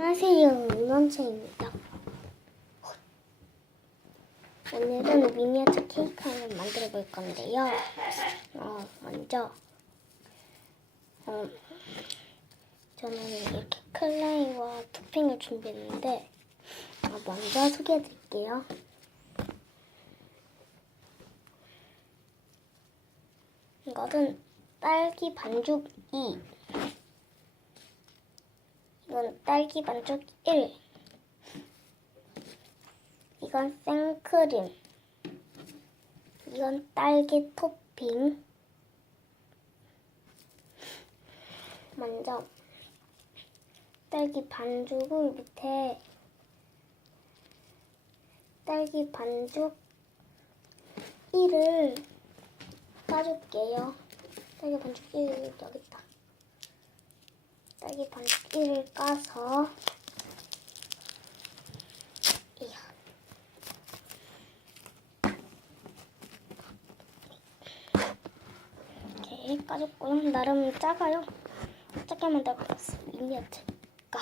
안녕하세요, 은원채입니다. 오늘은 미니어처 케이크 하나 만들어 볼 건데요. 어, 먼저, 어, 저는 이렇게 클레이와 토핑을 준비했는데, 어, 먼저 소개해 드릴게요. 이거는 딸기 반죽 2. 이건 딸기 반죽 1. 이건 생크림. 이건 딸기 토핑. 먼저 딸기 반죽을 밑에 딸기 반죽 1을 까줄게요. 딸기 반죽 1 여기 있다. 반죽 1을 까서. 이렇게 까줬고요. 나름 작아요. 작게 만들어봤어. 미니어처가.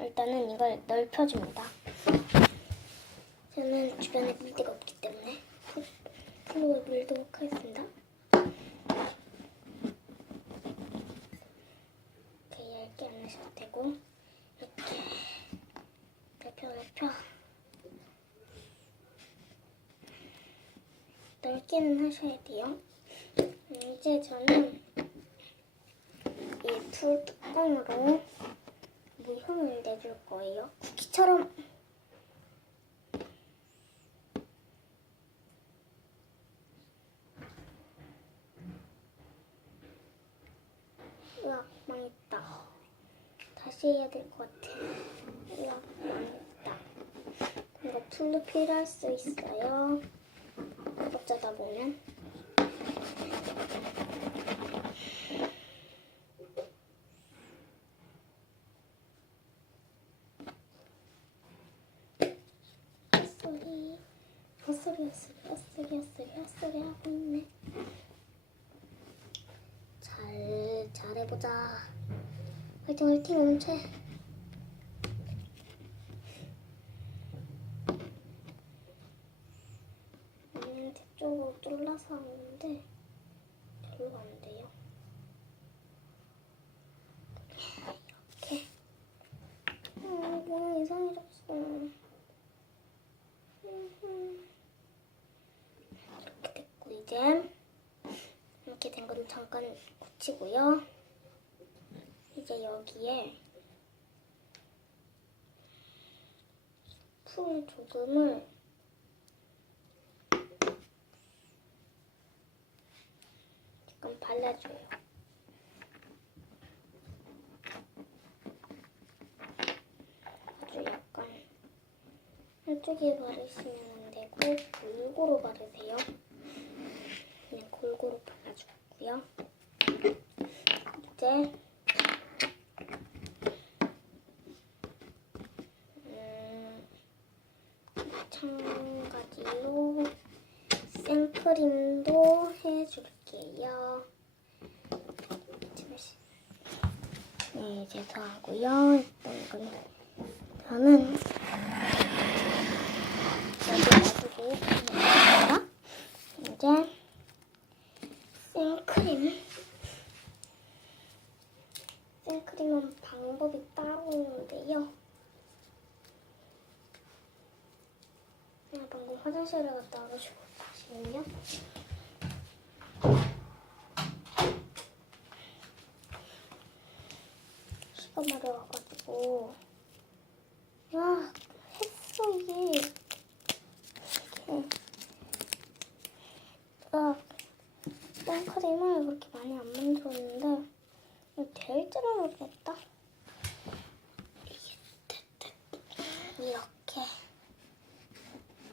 일단은 이걸 넓혀줍니다. 저는 주변에 물때가 없기 때문에 풀로 물도록 하겠습니다. 이렇게 얇게 안 하셔도 되고 이렇게 넓혀 넓혀 넓게는 하셔야 돼요. 음, 이제 저는 이불 뚜껑으로 무형을 내줄 거예요. 쿠키처럼 으악 망했다. 다시 해야 될 것 같아. 으악 망했다. 이거 풀도 필요할 수 있어요. 어쩌다 보면. 헛소리, 헛소리, 헛소리, 헛소리, 헛소리, 헛소리 하고 있네. 잘 잘해보자. 화이팅 화이팅 엄채. 음, 하는데 별로 안 돼요. 이렇게. 음, 모양 이상해졌어. 이렇게 됐고 이제 이렇게 된 건 잠깐 고치고요. 이제 여기에 풀 조금을 잠깐 발라줘요. 아주 약간 한쪽에 바르시면 안 되고 골고루 바르세요. 그냥 골고루 발라주고요. 이제 음, 마찬가지로 생크림도 해줄게요. 네, 이제 더 하고요. 일단 이건 저는 여기 놔두고 있습니다. 이제 생크림 생크림은 방법이 따로 있는데요. 제가 방금 화장실에 갔다 와가지고 잠시만요. 시가 마려워가지고 야 했어 이게 이렇게 아 생크림을 그렇게 많이 안 만들었는데 이거 모르겠다. 이게 됐, 됐. 이렇게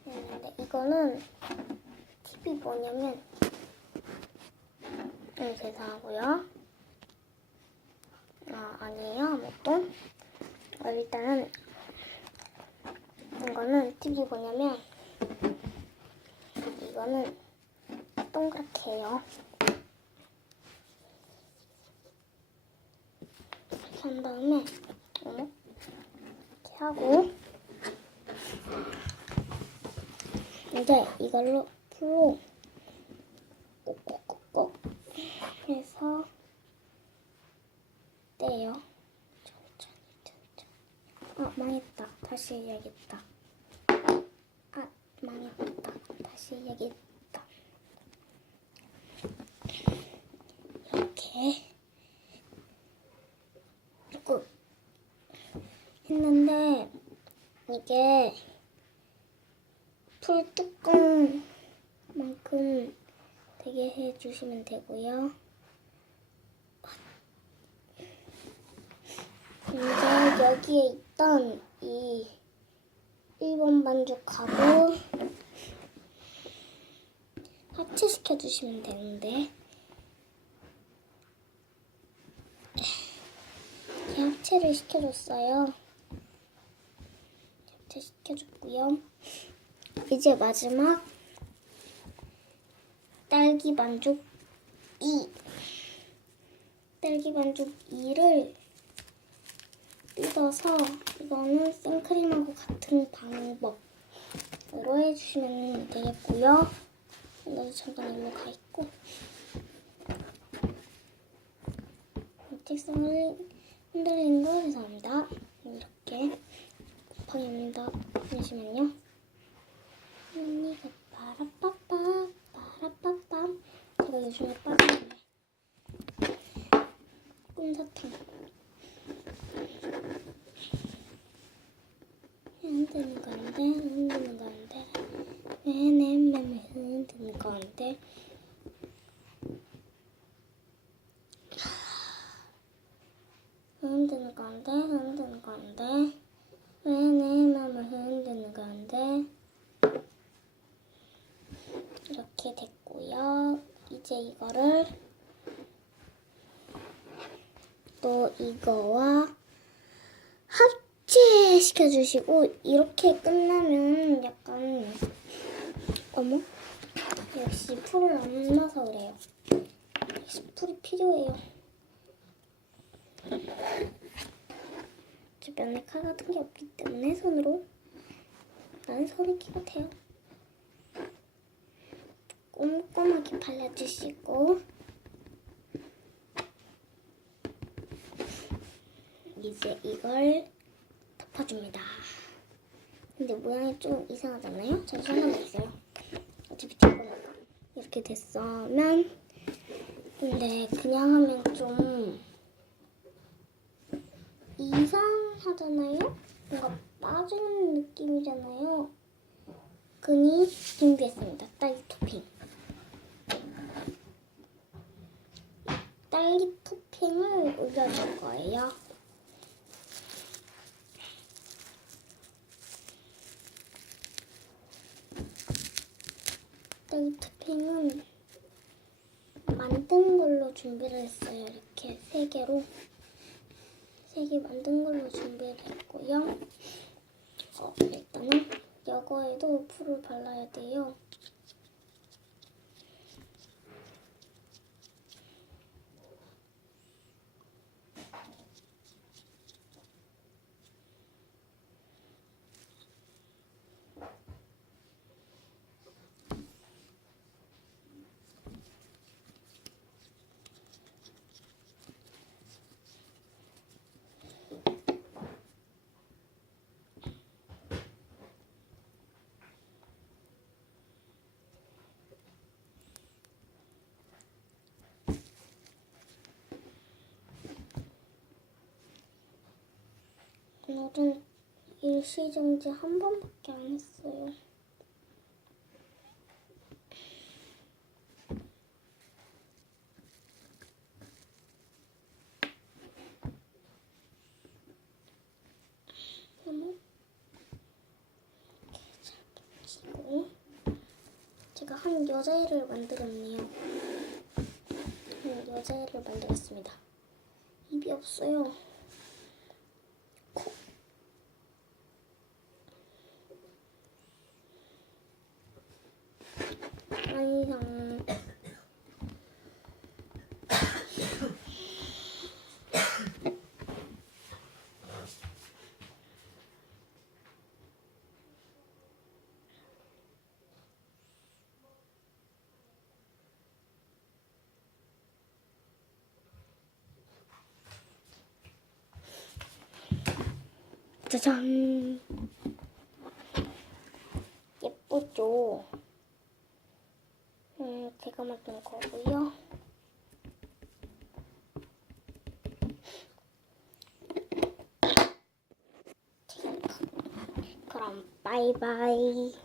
했는데 이거는 팁이 뭐냐면 음, 죄송하고요. 아 아니에요 아무것도. 어, 일단은 이거는 팁이 뭐냐면 이거는 동그랗게 해요. 이렇게 한 다음에 어머 하고 이제 이걸로 풀로 꼭꼭꼭꼭 해서 떼요. 천천히 천천히. 아 망했다. 다시 해야겠다. 아 망했다. 다시 해야겠다. 이렇게 꾹 했는데 이게 풀 뚜껑만큼 되게 해주시면 되고요. 이제 여기에 있던 이 1번 반죽하고 합체시켜 주시면 되는데 이렇게 합체를 시켜줬어요. 합체 시켜줬고요. 이제 마지막 딸기 반죽 2 딸기 반죽 2를 뜯어서 이거는 생크림하고 같은 방법으로 해주시면 되겠고요. 나도 잠깐 일로 가 있고 책상을 흔들리는 거 죄송합니다. 이렇게 곱하기입니다. 보시면요. 언니가 빠라빠빠 빠라빠빠 요즘에 빠지네. 꿈사탕 흔드는 건데 흔드는 건데. 맘을 흔드는 건데. 흔드는 건데 흔드는 건데. 왜내 맘을 흔드는 건데. 이렇게 됐고요. 이제 이거를 또 이거와 합체시켜 주시고 이렇게 끝나면 약간 어머 역시 풀을 안 넣어서 그래요. 역시 풀이 필요해요. 주변에 칼 같은 게 없기 때문에 손으로 나는 손이 키 같아요. 꼼꼼하게 발라주시고 이제 이걸 덮어줍니다. 근데 모양이 좀 이상하잖아요? 전 상관없어요. 어차피 뒤거니까 이렇게 됐으면 근데 그냥 하면 좀 이상하잖아요? 뭔가 빠지는 느낌이잖아요. 그니 준비했습니다. 딸기 토핑. 딸기 토핑을 올려줄 거예요. 딸기 토핑은 만든 걸로 준비를 했어요. 이렇게 세 개로 세 개 만든 걸로 준비를 했고요. 어, 일단은 여거에도 풀을 발라야 돼요. 오늘은 일시정지 한 번밖에 안 했어요. 제가 한 여자애를 만들었네요. 한 여자애를 만들었습니다. 입이 없어요. 짜자잔. 예쁘죠? 음, 제가 만든 거고요. 그럼 바이바이.